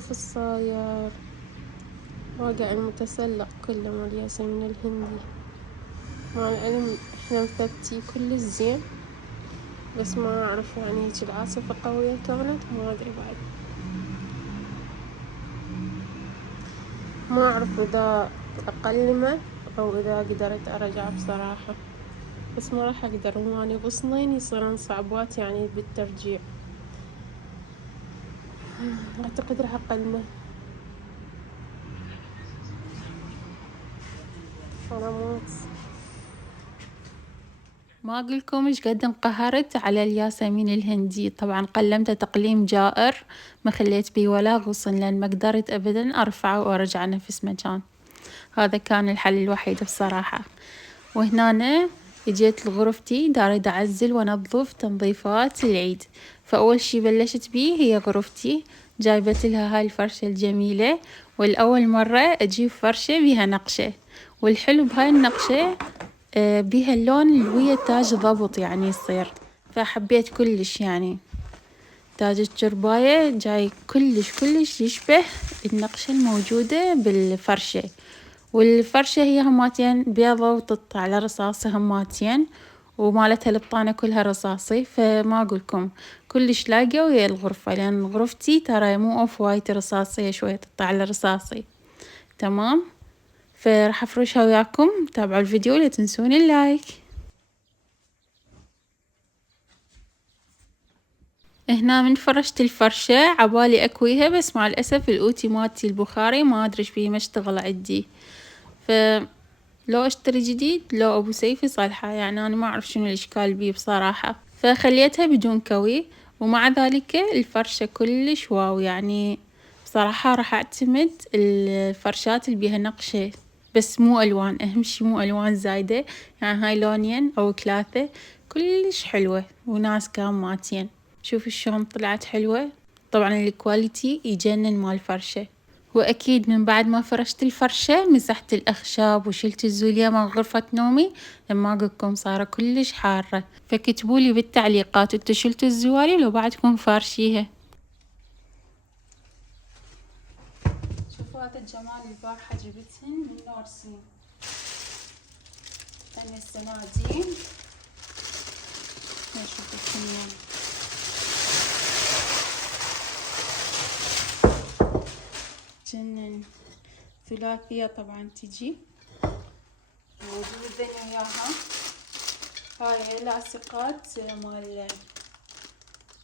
شوف الصاير، واقع المتسلق كله مال ياسمين الهندي. مع العلم احنا مفتي كل زين، بس ما اعرف يعني هيك العاصفة قوية كانت، ما ادري بعد. ما اعرف اذا اقلمه او اذا قدرت ارجع بصراحة، بس ما راح اقدر واني غصنين يصيرون صعبات يعني بالترجيع. اعتقد راح اقلمه. صرامات. ما أقولكم إيش قد انقهرت على الياسمين الهندي. طبعا قلمته تقليم جائر، ما خليت بيه ولا غصن، لأن ما قدرت أبدا أرفعه وأرجع نفس مكان. هذا كان الحل الوحيد بصراحة. وهنا جيت لغرفتي داريد أعزل وأنظف تنظيفات العيد. فأول شي بلشت بيه هي غرفتي، جايبت لها هاي الفرشة الجميلة، والأول مرة أجيب فرشة بيها نقشة. والحلو بهاي النقشة بيها اللون اللي ويا التاج ضبط يعني يصير، فحبيت كلش يعني. تاج الجرباية جاي كلش يشبه النقشة الموجودة بالفرشة. والفرشة هي هماتين بيضة وتط على رصاصة هماتين، ومالتها البطانة كلها رصاصي. فما أقولكم كلش لاقة ويا الغرفة، لأن غرفتي ترى مو أوف وايت رصاصية، شوية تطلع على رصاصي. تمام، فراح أفرشها وياكم. تابعوا الفيديو لا تنسون اللايك. هنا من فرشت الفرشة عبالي أكويها، بس مع الأسف الأوتي مالتي البخاري ما أدري إيش بيه ما اشتغل عندي. لو اشتري جديد لو ابو سيف يصلحه، يعني انا ما اعرف شنو الاشكال بيه بصراحة. فخليتها بدون كوي، ومع ذلك الفرشة كلش واو يعني. بصراحة راح اعتمد الفرشات اللي بيها نقشة، بس مو الوان، اهم شي مو الوان زايدة. يعني هاي لونين او 3 كلش حلوة وناس كاماتين. شوفوا شلون طلعت حلوة. طبعا الكواليتي يجنن مال الفرشة. وأكيد من بعد ما فرشت الفرشة مسحت الأخشاب وشلت الزولية من غرفة نومي. لما أقولكم صار كلش حارة، فكتبولي بالتعليقات انتو شلتوا الزوالي لو بعدكم فارشيها. شوفوا هذا الجمال، البارحة جبتهن من نورسين. هني السنادين، شوفوا الكمية جنن. ثلاثية طبعا تجي، وجبت ذني وياها. هاي لاصقات مال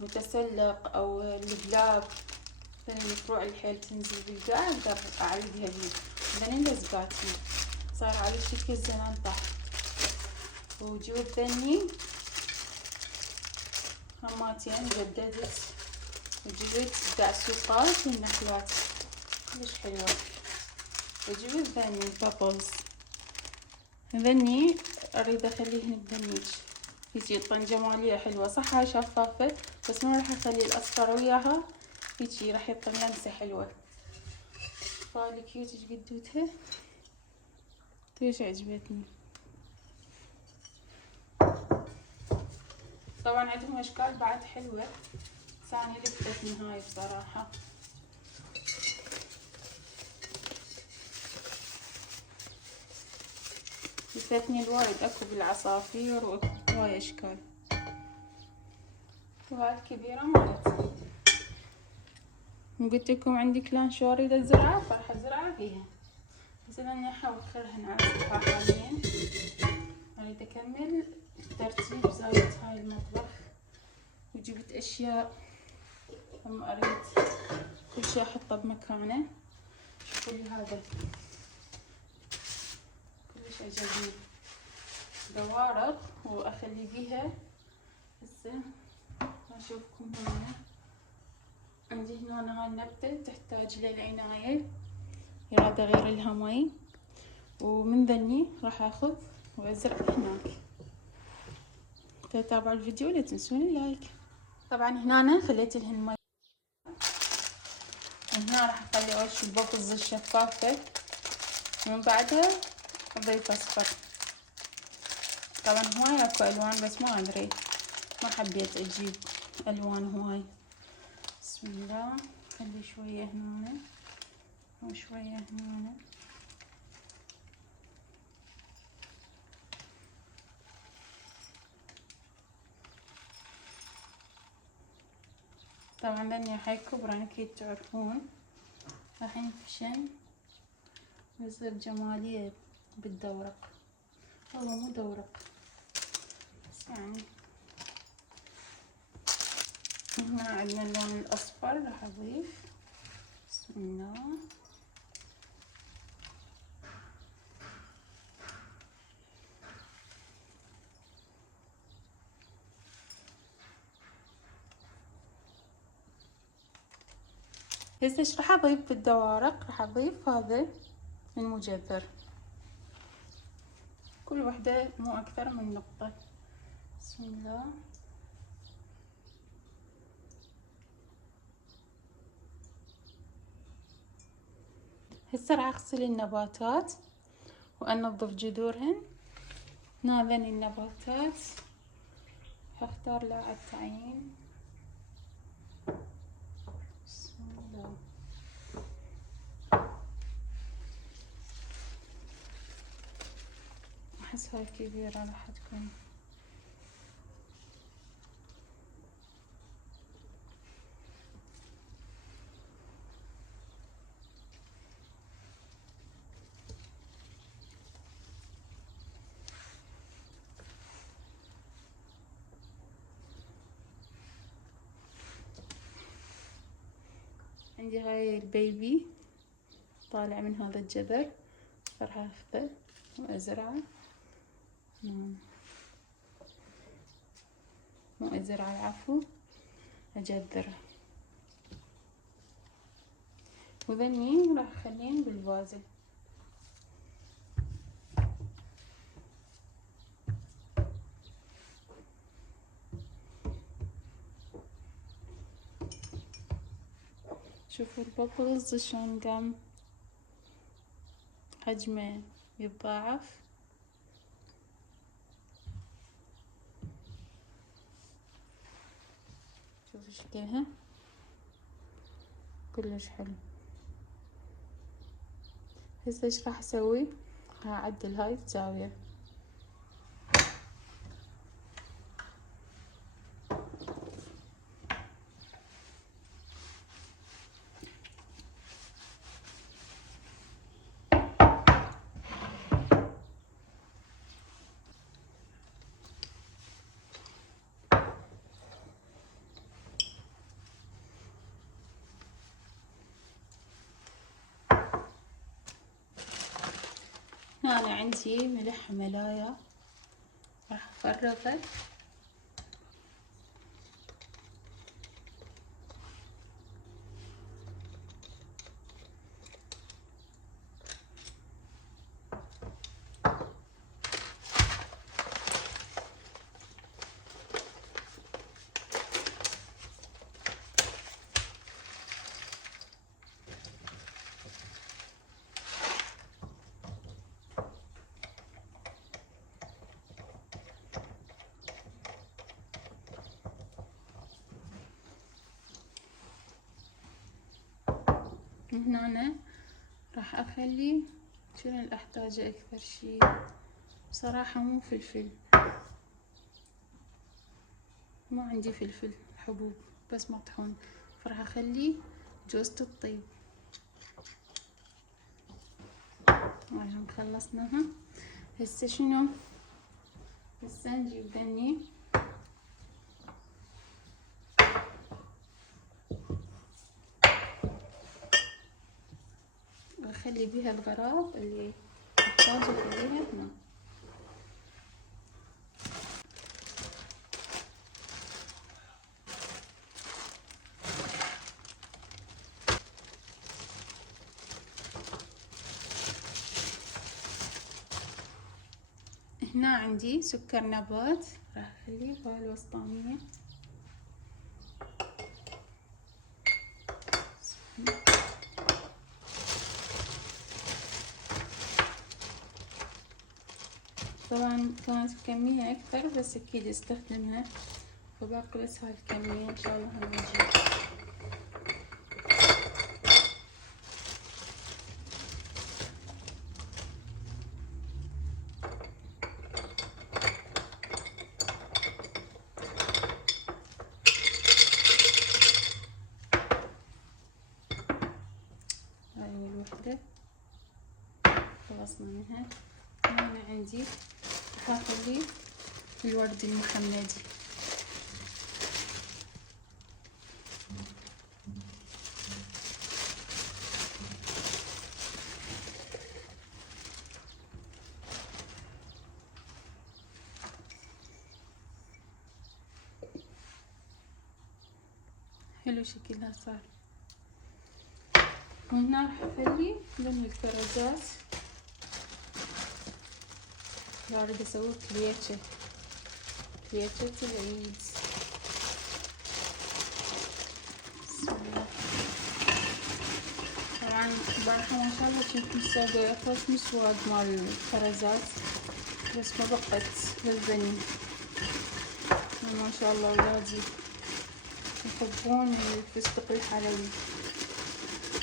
متسلق او القلاب، الفروع الحيل تنزل بالقاع اقدر اعلقها بيه. بعدين لزقاتي صار على شكل زنان تحت. وجبت ذني هماتين جددت، وجبت دعسوقات والنحلات كلش حلوة. وجبت ذني بابلز، ذني اريد اخليهن بذنيج هيجي طنجة مالية حلوة. صح هاي شفافة، بس ما راح اخلي الاصفر وياها، هيجي راح يعطي لمسة حلوة. فهاي كيوت ايش قدوتها، كلش عجبتني. طبعا عندهم اشكال بعد حلوة، بس اني لفتتني هاي بصراحة. لفتني الوايد، اكو بالعصافير واكو هواي اشكال. وهاي الكبيرة مالتي، قلت لكم عندي كلان شو اريد ازرعها، فراح ازرعها فيها. بس انا اوخرهن على الصفحة حاليا، اريد اكمل ترتيب زايد هاي المطبخ. وجبت اشياء هم اريد كل شي احطه بمكانه. شوفوا لي هذا كلش عجبني، دوارق واخلي بيها. هسه اشوفكم هنا. عندي هنا هاي النبتة تحتاج للعناية، يراد اغير لها مي. ومن ذني راح اخذ وازرع هناك. تتابعوا الفيديو لا تنسون اللايك. طبعا هنا خليت لهن مي، هنا راح اخلي اول شي البابلز الشفافة، ومن بعدها اضيف اصفر. طبعا هواي اكو الوان، بس ما ادري ما حبيت اجيب الوان هواي. بسم الله. خلي شوية هنا وشوية هنا. طبعا لاني هاي كبران اكيد تعرفون راح ينفشن ويصير جمالية بالدورق. والله مو دورق بس يعني. هنا عندنا اللون الاصفر راح اضيف. بسم الله. هسه ايش راح اضيف بالدوارق؟ راح اضيف هذا المجذر، كل وحدة مو اكثر من نقطة. بسم الله. هسه راح اغسل النباتات وانظف جذورهن. هذين النباتات هختار له على التعيين. بسم الله. احس هاي كبيرة راح تكون. عندي هاي البيبي طالع من هذا الجذر، راح اخذه وازرعه. مو ازرعه العفو، اجذره. وذني راح اخلين بالفازة. شوفوا البابلز شلون قام حجمه يتضاعف. شوفوا شكلها كلش حلو. هسه ايش راح اسوي؟ راح اعدل هاي الزاوية. هنا عندي ملح ملاية راح افرغه. هنا راح اخلي شنو اللي احتاجه اكثر شي. بصراحة مو فلفل، مو عندي فلفل حبوب بس مطحون، فراح اخلي جوزة الطيب. هاي خلصناها. هسه شنو؟ هسه نجيب ذني واخلي بيها الغراض اللي احتاج اخليها هنا. هنا عندي سكر نبات راح اخليه بهاي الوسطانية. طبعا كانت كمية اكثر بس اكيد استخدمها، فباقي بس هاي الكمية ان شاء الله هم نجيب. أول وحدة خلصنا منها. هنا عندي فاخلي الورد المحمدي. حلو شكلها صار. وهنا راح اخلي لون الكرزات. باريد اسوي كليتشة العيد. بسم الله. طبعا البارحة ما شاء الله كنت مسوية خوش مسواد مال الكرزات، بس ما بقت للبنين. ما شاء الله ولادي يحبون الفستق الحلوي،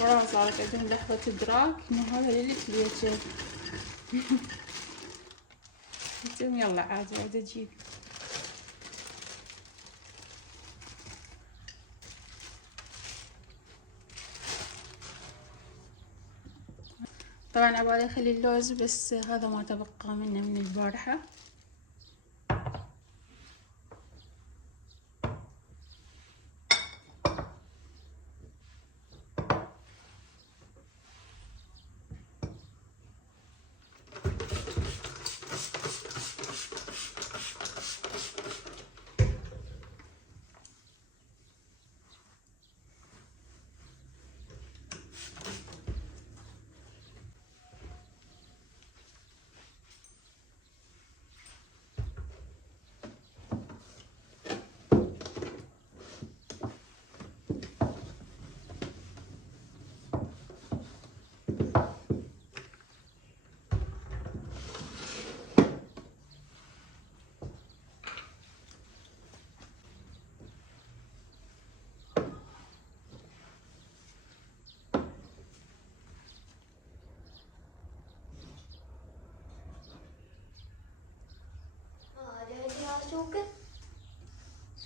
ورا صارت عندهم لحظة إدراك إنه هذا للكليتشة. قلت لهم يلا عادي عاد أجيب. طبعا عبالي أخلي اللوز، بس هذا ما تبقى منه من البارحة.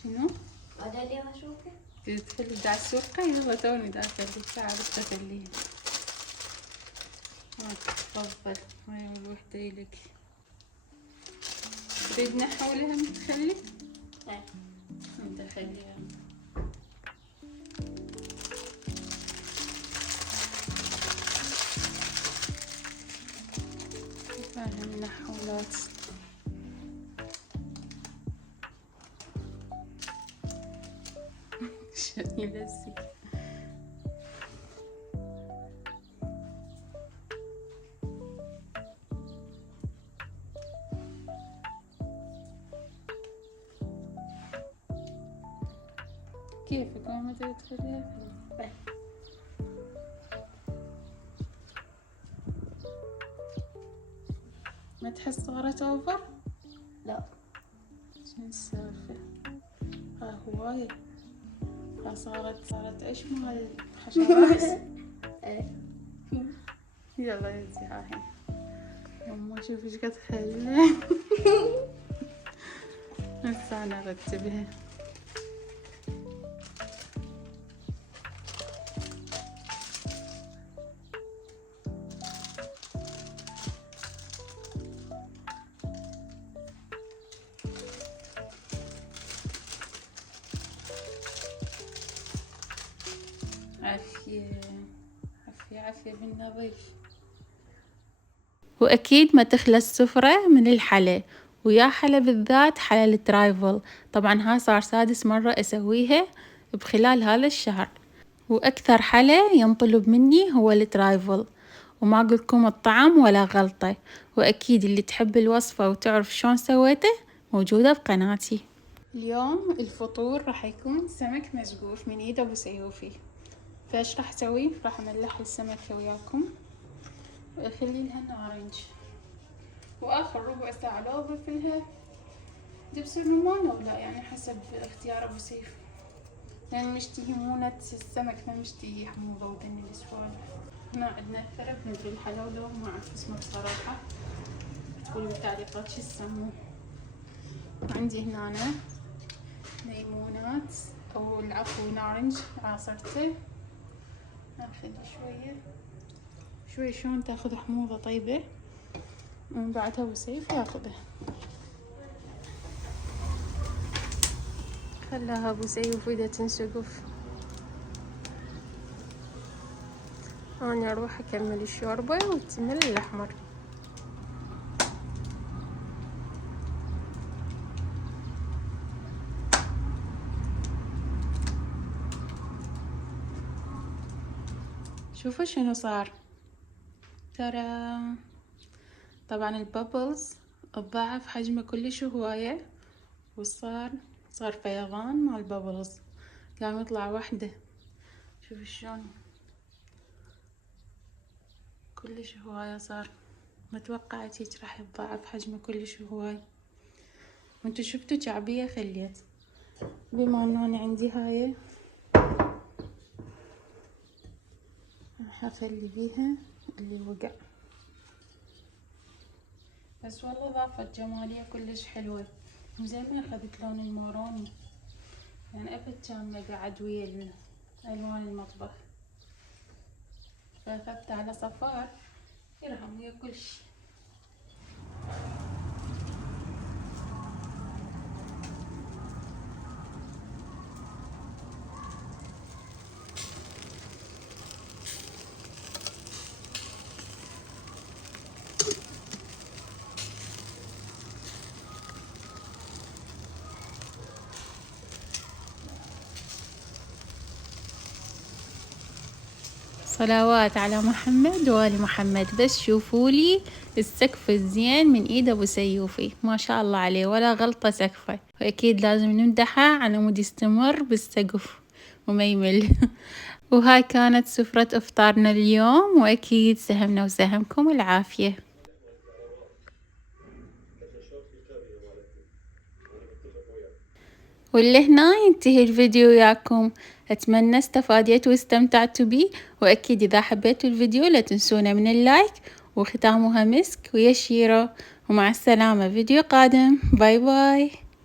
شنو؟ هذا اللي مشوكة؟ تدخلي دا السوقة؟ يلا توني دا أخلي ساعة بس أخليها. تفضل هاي الوحدة إلك. تريد نحولها متخلي؟ ايه ندخليها. هاي النحولات. شو يلزق. كيفك ما تدخليها؟ بس ما تحس صغرت اوفر؟ لا شنو السالفة؟ ها هواية. ها صارت ايش مال حشرات. ايه يلا يزي هاي يما شوف ايش قد خلي. هسه انا ارتبها. عافية عافية عافية بالنظيف. وأكيد ما تخلى السفرة من الحلا، ويا حلا بالذات حلا الترايفل. طبعا ها صار 6 مرة أسويها بخلال هذا الشهر، وأكثر حلا ينطلب مني هو الترايفل، وما أقولكم الطعم ولا غلطة. وأكيد اللي تحب الوصفة وتعرف شلون سويته موجودة بقناتي. اليوم الفطور راح يكون سمك مسقوف من ايد ابو سيوفي. فايش راح اسوي؟ راح املح السمكة وياكم واخلي لها نارنج، واخر ربع ساعة لو اضيف لها دبس الرمان او لا، يعني حسب اختيار ابو سيف، لان مشتهي مونة السمك ما مشتهي حموضة ودني السوالف. هنا عندنا ثرب مثل الحلولو، ما اعرف اسمه بصراحة، تقولوا بالتعليقات شو يسموه. عندي هنا ليمونات او العفو نارنج عصرته، اخلي شوي شلون تاخذ حموضة طيبة، ومن بعدها ابو سيف ياخذها. خلاها ابو سيف واذا تنسقف، انا اروح اكمل الشوربة وتمل الاحمر. شوفوا شنو صار، ترى طبعا البابلز تضاعف حجمه كلش هواية، وصار فيضان مال البابلز، قام يطلع وحدة. شوفوا شلون كلش هواية صار، متوقعت هيك راح يتضاعف حجمه كلش هواي. وانتو شفتوا شعبية خليت، بما انه انا عندي هاي راح اخلي بيها اللي وقع. بس والله ضافت جمالية كلش حلوة، وزي ما اخذت لون الماروني، يعني ابد كان مقعد ويا الوان المطبخ، فاخذته على صفار يرهم ويا كل شي. صلوات على محمد وآل محمد. بس شوفولي السقف الزين من ايد ابو سيوفي، ما شاء الله عليه ولا غلطة سقفه، واكيد لازم نمدحه على مود يستمر بالسقف وما يمل. وهاي كانت سفرة افطارنا اليوم، واكيد سهمنا وسهمكم العافية. واللي هنا ينتهي الفيديو وياكم، أتمنى استفاديتوا واستمتعتوا بيه، وأكيد إذا حبيتوا الفيديو لا تنسونا من اللايك، وختامها مسك ويا شيرة. ومع السلامة، فيديو قادم، باي باي.